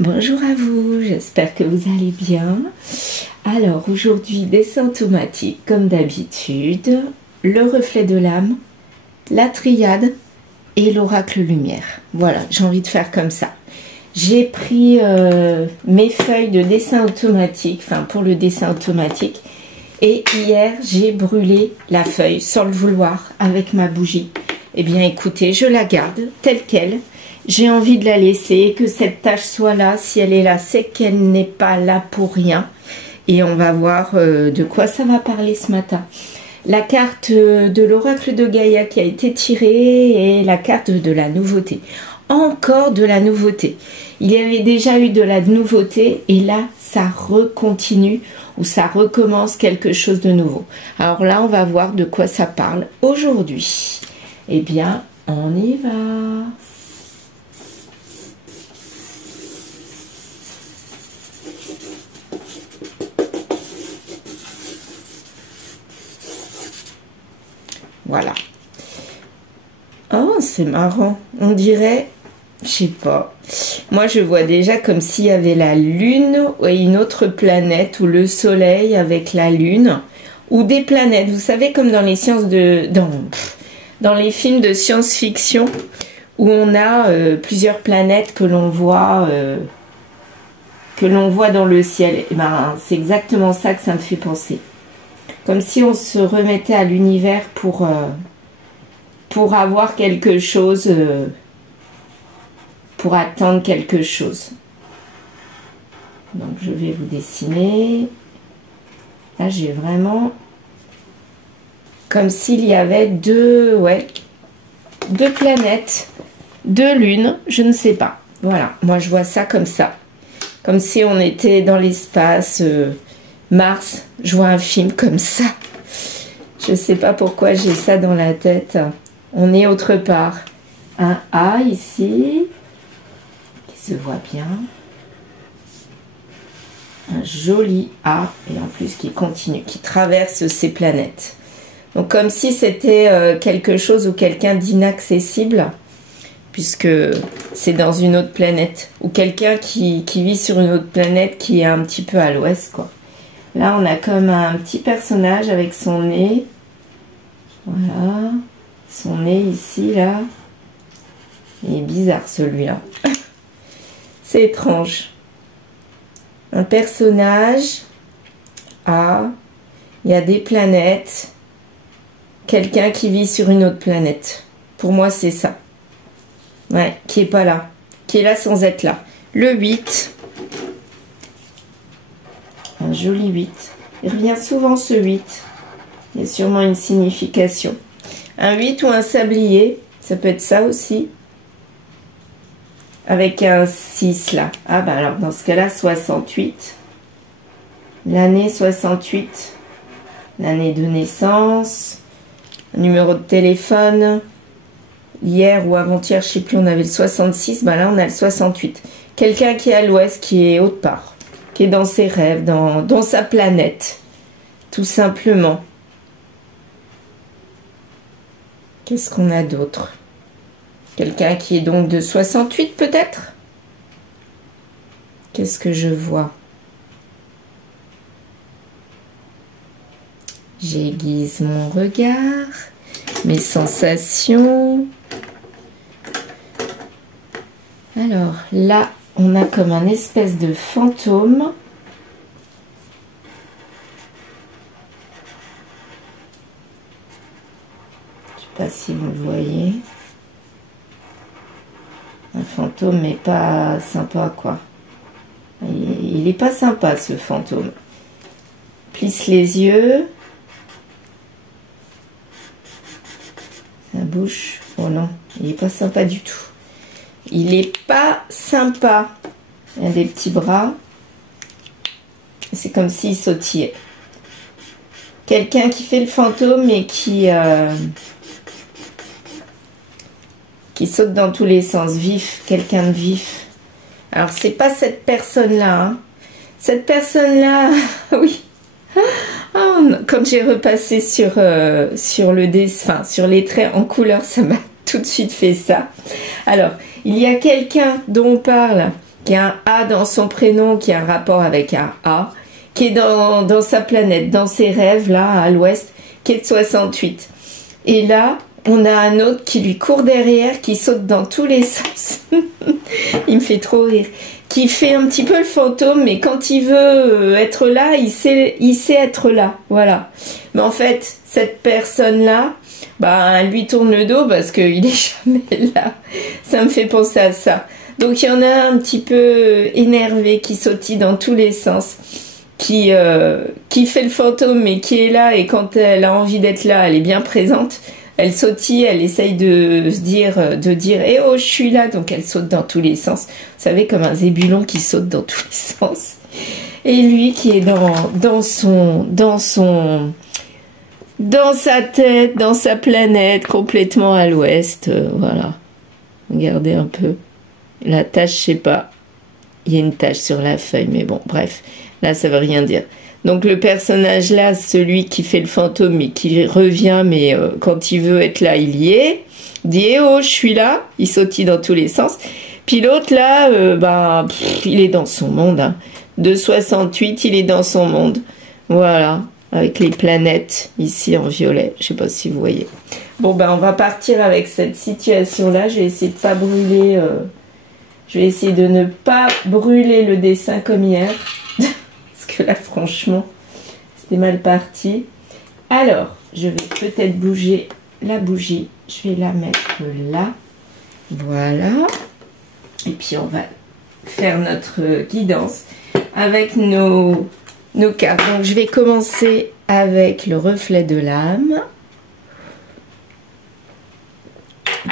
Bonjour à vous, j'espère que vous allez bien. Alors aujourd'hui, dessin automatique comme d'habitude, le reflet de l'âme, la triade et l'oracle lumière. Voilà, j'ai envie de faire comme ça. J'ai pris mes feuilles de dessin automatique, enfin pour le dessin automatique, et hier j'ai brûlé la feuille sans le vouloir avec ma bougie. Eh bien écoutez, je la garde telle qu'elle. J'ai envie de la laisser, que cette tache soit là. Si elle est là, c'est qu'elle n'est pas là pour rien. Et on va voir de quoi ça va parler ce matin. La carte de l'oracle de Gaïa qui a été tirée et la carte de la nouveauté. Encore de la nouveauté. Il y avait déjà eu de la nouveauté et là, ça recontinue ou ça recommence quelque chose de nouveau. Alors là, on va voir de quoi ça parle aujourd'hui. Eh bien, on y va. Voilà. Oh, c'est marrant. On dirait, je sais pas. Moi, je vois déjà comme s'il y avait la Lune et une autre planète, ou le Soleil avec la Lune, ou des planètes. Vous savez, comme dans les sciences dans les films de science-fiction, où on a plusieurs planètes que l'on voit dans le ciel. Et ben, c'est exactement ça que ça me fait penser. Comme si on se remettait à l'univers pour avoir quelque chose, pour attendre quelque chose. Donc je vais vous dessiner. Là j'ai vraiment comme s'il y avait deux planètes, deux lunes, je ne sais pas. Voilà, moi je vois ça comme ça. Comme si on était dans l'espace... Mars, je vois un film comme ça. Je sais pas pourquoi j'ai ça dans la tête. On est autre part. Un A ici, qui se voit bien. Un joli A, et en plus qui continue, qui traverse ces planètes. Donc comme si c'était quelque chose ou quelqu'un d'inaccessible, puisque c'est dans une autre planète. Ou quelqu'un qui vit sur une autre planète qui est un petit peu à l'ouest, quoi. Là, on a comme un petit personnage avec son nez. Voilà. Son nez ici, là. Il est bizarre, celui-là. C'est étrange. Un personnage. Ah. Il y a des planètes. Quelqu'un qui vit sur une autre planète. Pour moi, c'est ça. Ouais, qui est pas là. Qui est là sans être là. Le 8. Un joli 8. Il revient souvent ce 8. Il y a sûrement une signification. Un 8 ou un sablier, ça peut être ça aussi. Avec un 6 là. Ah bah alors dans ce cas-là, 68. L'année 68. L'année de naissance. Un numéro de téléphone. Hier ou avant-hier, je ne sais plus, on avait le 66. Bah là, on a le 68. Quelqu'un qui est à l'ouest, qui est autre part. Qui est dans ses rêves, dans sa planète, tout simplement. Qu'est-ce qu'on a d'autre? Quelqu'un qui est donc de 68 peut-être? Qu'est-ce que je vois? J'aiguise mon regard, mes sensations. Alors là, on a comme un espèce de fantôme. Je sais pas si vous le voyez. Un fantôme, mais pas sympa, quoi. Il est pas sympa, ce fantôme. Plisse les yeux. Sa bouche. Oh non, il est pas sympa du tout. Il est pas sympa. Il y a des petits bras. C'est comme s'il sautillait. Quelqu'un qui fait le fantôme et qui saute dans tous les sens. Vif. Quelqu'un de vif. Alors, c'est pas cette personne-là. Hein. Cette personne-là, oui. Oh, quand j'ai repassé sur le dessin, sur les traits en couleur, ça m'a tout de suite fait ça. Alors, il y a quelqu'un dont on parle qui a un A dans son prénom, qui a un rapport avec un A, qui est dans sa planète, dans ses rêves, là, à l'ouest, qui est de 68. Et là, on a un autre qui lui court derrière, qui saute dans tous les sens. Il me fait trop rire. Qui fait un petit peu le fantôme, mais quand il veut être là, il sait être là. Voilà. Mais en fait, cette personne-là, bah, elle lui tourne le dos parce qu'il est jamais là. Ça me fait penser à ça. Donc, il y en a un petit peu énervé, qui sautille dans tous les sens, qui fait le fantôme, mais qui est là, et quand elle a envie d'être là, elle est bien présente. Elle sautille, elle essaye de dire eh oh, je suis là, donc elle saute dans tous les sens. Vous savez, comme un zébulon qui saute dans tous les sens. Et lui qui est dans sa tête, dans sa planète, complètement à l'ouest. Voilà. Regardez un peu. La tache, je sais pas. Il y a une tache sur la feuille, mais bon, bref. Là, ça veut rien dire. Donc le personnage là, celui qui fait le fantôme et qui revient, mais quand il veut être là, il y est. Dit eh oh, je suis là. Il sautille dans tous les sens. Puis l'autre là, il est dans son monde. Hein. De 68, il est dans son monde. Voilà, avec les planètes ici en violet. Je sais pas si vous voyez. Bon on va partir avec cette situation là. Je vais essayer de pas brûler. Je vais essayer de ne pas brûler le dessin comme hier. Que là franchement c'était mal parti. Alors je vais peut-être bouger la bougie, je vais la mettre là, voilà, et puis on va faire notre guidance avec nos cartes. Donc je vais commencer avec le reflet de l'âme,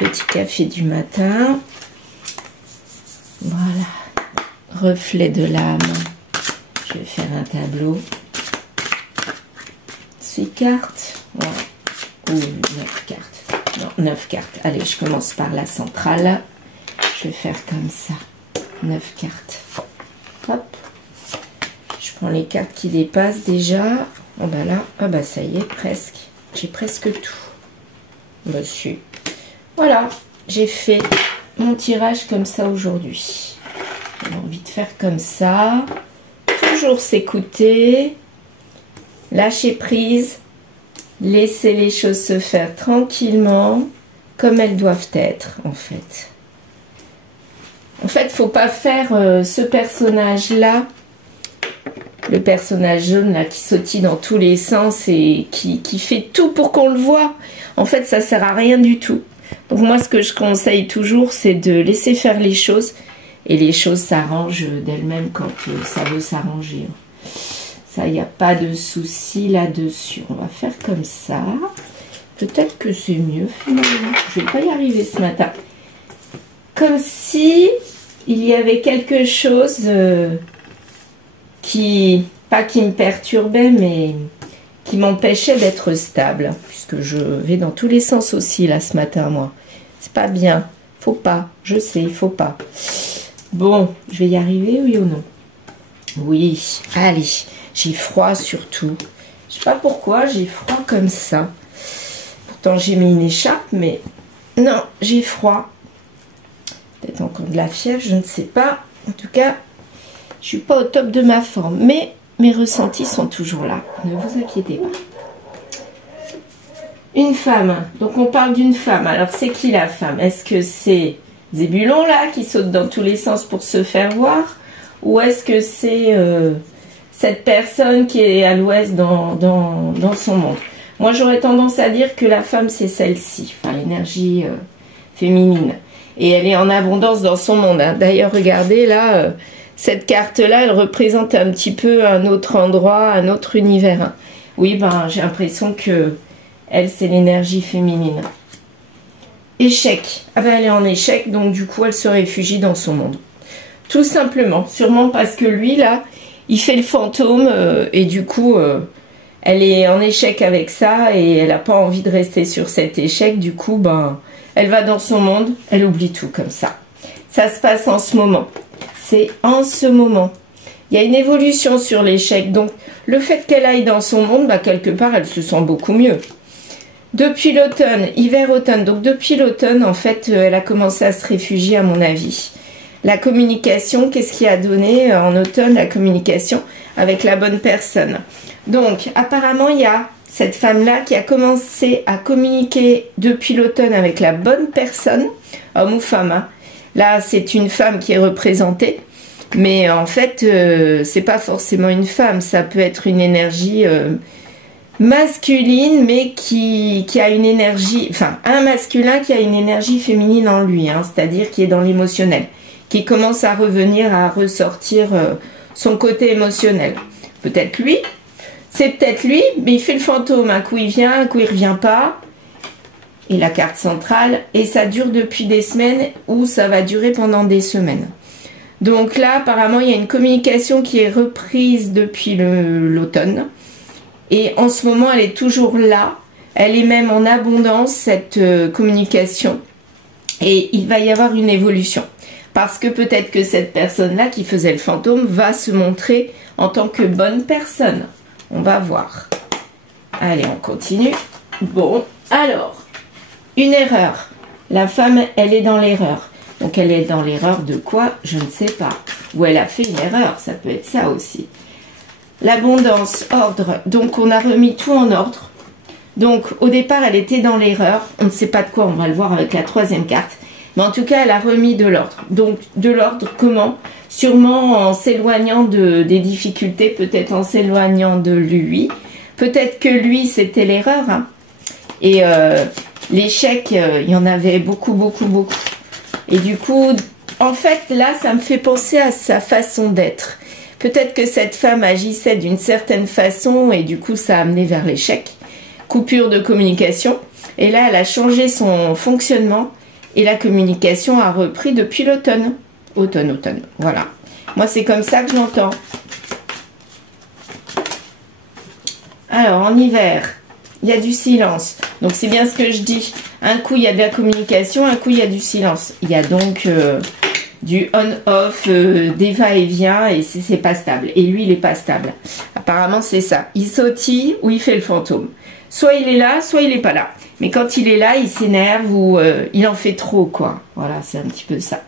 petit café du matin, voilà, reflet de l'âme. Je vais faire un tableau. 6 cartes. Voilà. Ou 9 cartes. Non, 9 cartes. Allez, je commence par la centrale. Je vais faire comme ça. 9 cartes. Hop. Je prends les cartes qui dépassent déjà. Oh bah là, ah bah ça y est, presque. J'ai presque tout. Monsieur. Voilà, j'ai fait mon tirage comme ça aujourd'hui. J'ai envie de faire comme ça. Toujours s'écouter, lâcher prise, laisser les choses se faire tranquillement, comme elles doivent être, en fait. En fait, faut pas faire ce personnage-là, le personnage jaune là qui sautille dans tous les sens et qui fait tout pour qu'on le voit. En fait, ça sert à rien du tout. Donc moi, ce que je conseille toujours, c'est de laisser faire les choses. Et les choses s'arrangent d'elles-mêmes quand ça veut s'arranger. Ça, il n'y a pas de souci là-dessus. On va faire comme ça. Peut-être que c'est mieux finalement. Je ne vais pas y arriver ce matin. Comme si il y avait quelque chose pas qui me perturbait, mais qui m'empêchait d'être stable. Puisque je vais dans tous les sens aussi là ce matin, moi. C'est pas bien. Faut pas. Je sais, il faut pas. Bon, je vais y arriver, oui ou non? Oui, allez, j'ai froid surtout. Je sais pas pourquoi, j'ai froid comme ça. Pourtant, j'ai mis une écharpe, mais non, j'ai froid. Peut-être encore de la fièvre, je ne sais pas. En tout cas, je suis pas au top de ma forme, mais mes ressentis sont toujours là. Ne vous inquiétez pas. Une femme, donc on parle d'une femme. Alors, c'est qui la femme? Est-ce que c'est Zébulon là qui saute dans tous les sens pour se faire voir, ou est-ce que c'est cette personne qui est à l'ouest dans son monde? Moi j'aurais tendance à dire que la femme c'est celle-ci, enfin l'énergie féminine, et elle est en abondance dans son monde, hein. D'ailleurs regardez là, cette carte là elle représente un petit peu un autre endroit, un autre univers, hein. Oui, j'ai l'impression que elle c'est l'énergie féminine. Échec. Ah ben elle est en échec, donc du coup elle se réfugie dans son monde. Tout simplement. Sûrement parce que lui là, il fait le fantôme et du coup elle est en échec avec ça et elle n'a pas envie de rester sur cet échec. Du coup elle va dans son monde, elle oublie tout comme ça. Ça se passe en ce moment. C'est en ce moment. Il y a une évolution sur l'échec. Donc le fait qu'elle aille dans son monde, quelque part elle se sent beaucoup mieux. Depuis l'automne, hiver-automne, donc depuis l'automne, en fait, elle a commencé à se réfugier, à mon avis. La communication, qu'est-ce qui a donné en automne la communication avec la bonne personne? Donc, apparemment, il y a cette femme-là qui a commencé à communiquer depuis l'automne avec la bonne personne, homme ou femme. Hein. Là, c'est une femme qui est représentée, mais en fait, c'est pas forcément une femme. Ça peut être une énergie masculine, mais qui a une énergie, enfin, un masculin qui a une énergie féminine en lui, hein, c'est-à-dire qui est dans l'émotionnel, qui commence à revenir, à ressortir son côté émotionnel. Peut-être lui, c'est peut-être lui, mais il fait le fantôme. Un coup il vient, un coup il revient pas. Et la carte centrale, et ça dure depuis des semaines ou ça va durer pendant des semaines. Donc là, apparemment, il y a une communication qui est reprise depuis l'automne. Et en ce moment, elle est toujours là. Elle est même en abondance, cette communication. Et il va y avoir une évolution. Parce que peut-être que cette personne-là qui faisait le fantôme va se montrer en tant que bonne personne. On va voir. Allez, on continue. Bon, alors, une erreur. La femme, elle est dans l'erreur. Donc, elle est dans l'erreur de quoi? Je ne sais pas. Ou elle a fait une erreur, ça peut être ça aussi. L'abondance, ordre. Donc, on a remis tout en ordre. Donc, au départ, elle était dans l'erreur. On ne sait pas de quoi, on va le voir avec la troisième carte. Mais en tout cas, elle a remis de l'ordre. Donc, de l'ordre, comment? Sûrement en s'éloignant des difficultés, peut-être en s'éloignant de lui. Peut-être que lui, c'était l'erreur. Hein. Et l'échec, il y en avait beaucoup, beaucoup, beaucoup. Et du coup, en fait, là, ça me fait penser à sa façon d'être. Peut-être que cette femme agissait d'une certaine façon et du coup, ça a amené vers l'échec. Coupure de communication. Et là, elle a changé son fonctionnement et la communication a repris depuis l'automne. Automne. Voilà. Moi, c'est comme ça que je l'entends. Alors, en hiver, il y a du silence. Donc, c'est bien ce que je dis. Un coup, il y a de la communication, un coup, il y a du silence. Il y a donc du on-off, des va-et-vient, et c'est pas stable. Et lui, il est pas stable. Apparemment, c'est ça. Il sautille ou il fait le fantôme. Soit il est là, soit il est pas là. Mais quand il est là, il s'énerve ou il en fait trop, quoi. Voilà, c'est un petit peu ça.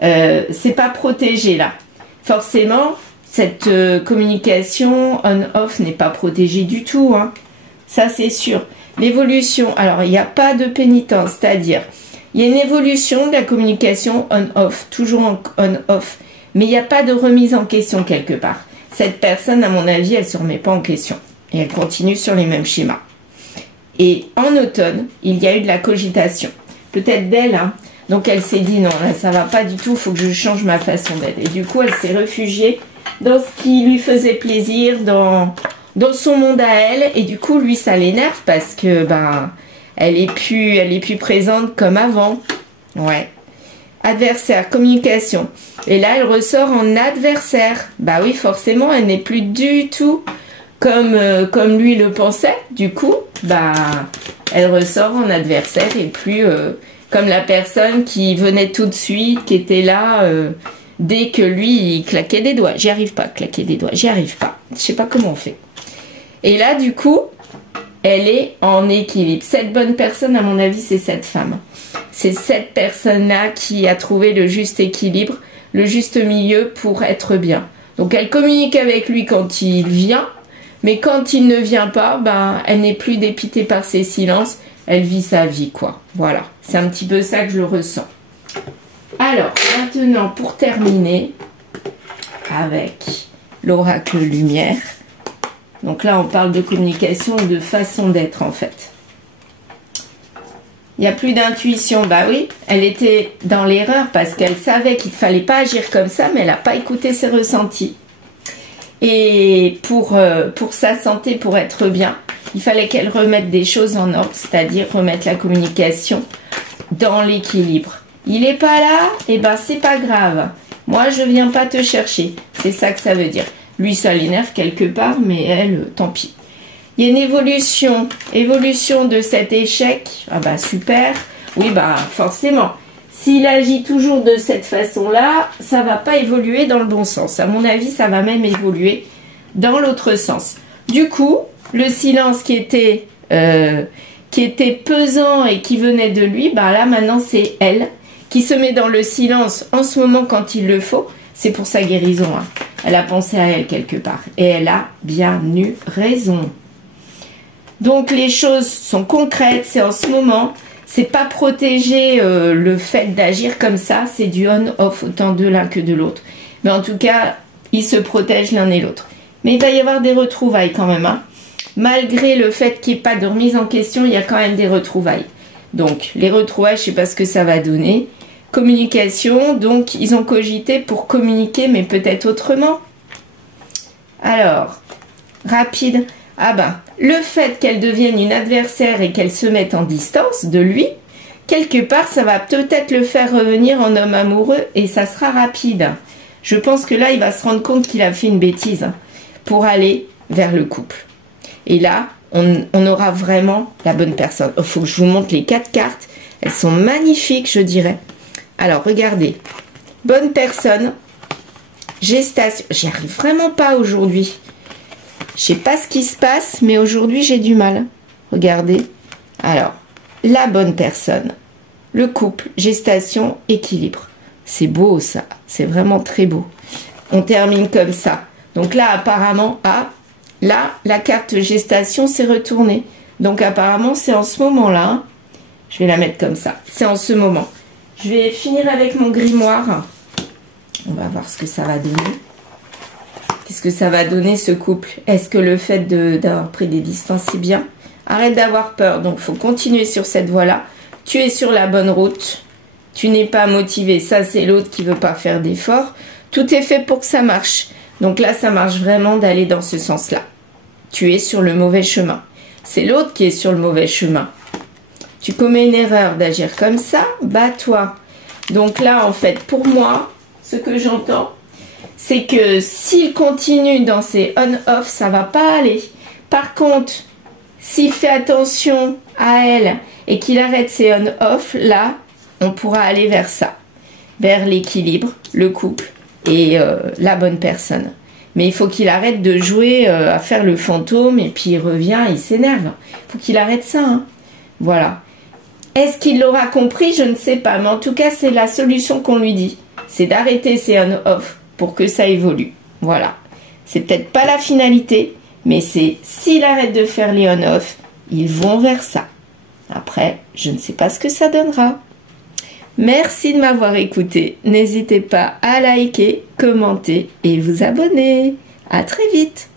C'est pas protégé, là. Forcément, cette communication on-off n'est pas protégée du tout, hein. Ça, c'est sûr. L'évolution, alors, il n'y a pas de pénitence, c'est-à-dire, il y a une évolution de la communication on-off, toujours en on-off, mais il n'y a pas de remise en question quelque part. Cette personne, à mon avis, elle ne se remet pas en question. Et elle continue sur les mêmes schémas. Et en automne, il y a eu de la cogitation. Peut-être d'elle, hein. Donc elle s'est dit, non, là, ça va pas du tout, il faut que je change ma façon d'être. Et du coup, elle s'est réfugiée dans ce qui lui faisait plaisir, dans son monde à elle. Et du coup, lui, ça l'énerve parce que, elle est plus présente comme avant. Ouais. Adversaire, communication. Et là, elle ressort en adversaire. Bah oui, forcément, elle n'est plus du tout comme lui le pensait. Du coup, elle ressort en adversaire et plus comme la personne qui venait tout de suite, qui était là dès que lui, il claquait des doigts. J'y arrive pas, claquer des doigts. J'y arrive pas. Je sais pas comment on fait. Et là, du coup, elle est en équilibre. Cette bonne personne, à mon avis, c'est cette femme. C'est cette personne-là qui a trouvé le juste équilibre, le juste milieu pour être bien. Donc, elle communique avec lui quand il vient, mais quand il ne vient pas, elle n'est plus dépitée par ses silences. Elle vit sa vie, quoi. Voilà. C'est un petit peu ça que je ressens. Alors, maintenant, pour terminer, avec l'oracle lumière. Donc là, on parle de communication et de façon d'être, en fait. Il n'y a plus d'intuition. Bah oui, elle était dans l'erreur parce qu'elle savait qu'il ne fallait pas agir comme ça, mais elle n'a pas écouté ses ressentis. Et pour sa santé, pour être bien, il fallait qu'elle remette des choses en ordre, c'est-à-dire remettre la communication dans l'équilibre. Il n'est pas là, et c'est pas grave. Moi, je viens pas te chercher. C'est ça que ça veut dire. Lui, ça l'énerve quelque part, mais elle, tant pis. Il y a une évolution de cet échec. Ah super. Oui, forcément. S'il agit toujours de cette façon-là, ça va pas évoluer dans le bon sens. À mon avis, ça va même évoluer dans l'autre sens. Du coup, le silence qui était pesant et qui venait de lui, là maintenant c'est elle qui se met dans le silence en ce moment quand il le faut, c'est pour sa guérison. Hein. Elle a pensé à elle quelque part. Et elle a bien eu raison. Donc les choses sont concrètes, c'est en ce moment. C'est pas protéger le fait d'agir comme ça. C'est du on-off autant de l'un que de l'autre. Mais en tout cas, ils se protègent l'un et l'autre. Mais il va y avoir des retrouvailles quand même. Hein. Malgré le fait qu'il n'y ait pas de remise en question, il y a quand même des retrouvailles. Donc les retrouvailles, je ne sais pas ce que ça va donner. Communication, donc ils ont cogité pour communiquer, mais peut-être autrement. Alors, rapide. Ah ben, le fait qu'elle devienne une adversaire et qu'elle se mette en distance de lui, quelque part, ça va peut-être le faire revenir en homme amoureux et ça sera rapide. Je pense que là, il va se rendre compte qu'il a fait une bêtise pour aller vers le couple. Et là, on aura vraiment la bonne personne. Il faut que je vous montre les 4 cartes. Elles sont magnifiques, je dirais. Alors, regardez. Bonne personne. Gestation. J'y arrive vraiment pas aujourd'hui. Je sais pas ce qui se passe, mais aujourd'hui, j'ai du mal. Regardez. Alors, la bonne personne. Le couple, gestation, équilibre. C'est beau, ça. C'est vraiment très beau. On termine comme ça. Donc là, apparemment, là, la carte gestation s'est retournée. Donc apparemment, c'est en ce moment-là. Hein. Je vais la mettre comme ça. C'est en ce moment. Je vais finir avec mon grimoire. On va voir ce que ça va donner. Qu'est-ce que ça va donner, ce couple? Est-ce que le fait d'avoir pris des distances, c'est bien? Arrête d'avoir peur. Donc, il faut continuer sur cette voie-là. Tu es sur la bonne route. Tu n'es pas motivé. Ça, c'est l'autre qui ne veut pas faire d'efforts. Tout est fait pour que ça marche. Donc là, ça marche vraiment d'aller dans ce sens-là. Tu es sur le mauvais chemin. C'est l'autre qui est sur le mauvais chemin. Tu commets une erreur d'agir comme ça, bats-toi. Donc là, en fait, pour moi, ce que j'entends, c'est que s'il continue dans ses on-off, ça va pas aller. Par contre, s'il fait attention à elle et qu'il arrête ses on-off, là, on pourra aller vers ça. Vers l'équilibre, le couple et la bonne personne. Mais il faut qu'il arrête de jouer à faire le fantôme et puis il revient, il s'énerve. Il faut qu'il arrête ça. Hein. Voilà. Est-ce qu'il l'aura compris? Je ne sais pas. Mais en tout cas, c'est la solution qu'on lui dit. C'est d'arrêter ses on-off pour que ça évolue. Voilà. C'est peut-être pas la finalité, mais c'est s'il arrête de faire les on-off, ils vont vers ça. Après, je ne sais pas ce que ça donnera. Merci de m'avoir écouté. N'hésitez pas à liker, commenter et vous abonner. À très vite.